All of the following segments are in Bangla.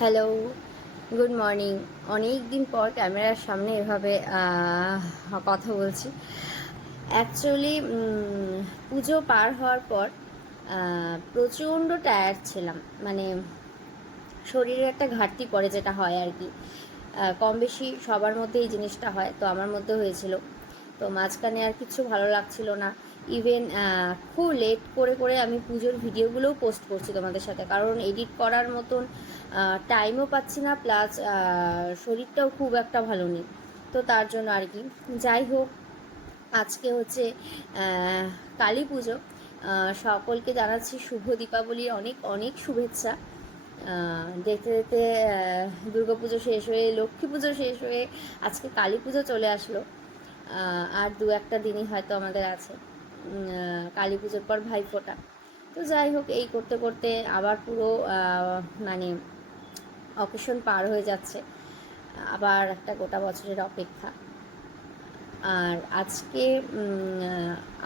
Hello, good morning. অনেক দিন পর ক্যামেরার সামনে এভাবে কথা বলছি। অ্যাকচুয়ালি পুজো পার হওয়ার পর প্রচণ্ড টায়ার্ড ছিলাম। মানে শরীরে একটা ঘাটতি পড়ে, যেটা হয় আর কি। কম বেশি সবার মধ্যে এই জিনিসটা হয়, তো আমার মধ্যে হয়েছিল। তো মাঝখানে আর কিছু ভালো লাগছিল না। ইভেন খুব লেট করে করে আমি পুজোর ভিডিওগুলোও পোস্ট করছি তোমাদের সাথে, কারণ এডিট করার মতন টাইমও পাচ্ছি না, প্লাস শরীরটাও খুব একটা ভালো নেই। তো তার জন্য আর কি। যাই হোক, আজকে হচ্ছে কালী পুজো। সকলকে জানাচ্ছি শুভ দীপাবলির অনেক অনেক শুভেচ্ছা। দেখতে দেখতে দুর্গা পুজো শেষ হয়ে, লক্ষ্মী পুজো শেষ হয়ে আজকে কালী পুজো চলে আসলো। আর দু একটা দিনই হয়তো আমাদের আছে। কালী পুজোর পর ভাইফোঁটা। তো যাই হোক, এই করতে করতে আবার পুরো মানে অকেশন পার হয়ে যাচ্ছে। আবার একটা গোটা বছরের অপেক্ষা। আর আজকে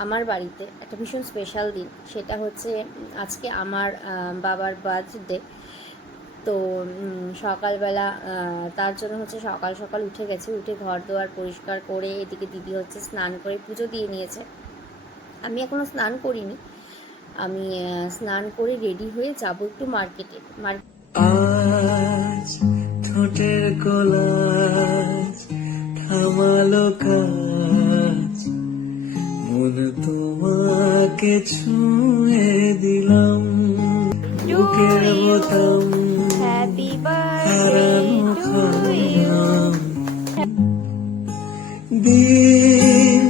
আমার বাড়িতে একটা ভীষণ স্পেশাল দিন, সেটা হচ্ছে আজকে আমার বাবার বার্থডে। তো সকালবেলা তার জন্য হচ্ছে সকাল সকাল উঠে গেছে, উঠে ঘর দুয়ার পরিষ্কার করে, এদিকে দিদি হচ্ছে স্নান করে পুজো দিয়ে নিয়েছে। আমি এখনও স্নান করিনি। আমি স্নান করে রেডি হয়ে যাব একটু মার্কেটে। আজ ঠোঁটের কোলাজ থামালো কাজ, মন তোমাকে ছুঁয়ে দিলাম, বুকের বোতাম হ্যাপি হারানো বার্থডে খাম। দিন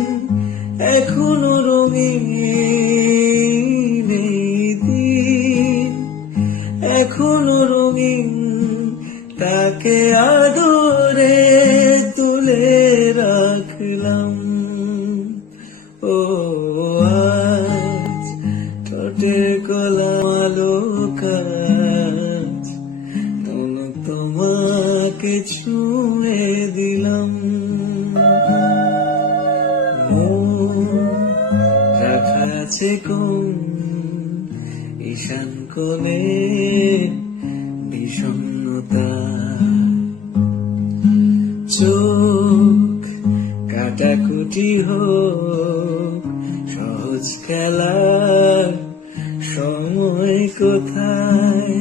এখনো রঙিন, এই দিন এখনো রঙিন, তাকে আদরে তুলে রাখলাম। ও আজ ঠোঁটের কলা আলো কাজ, তোমাকে ছুঁয়ে দিলাম। রাখা আছে কোন ঈশান কোণে বিষণ্ণতা, চোখ কাটাকুটি হোক সহজ খেলার সময় কোথায়।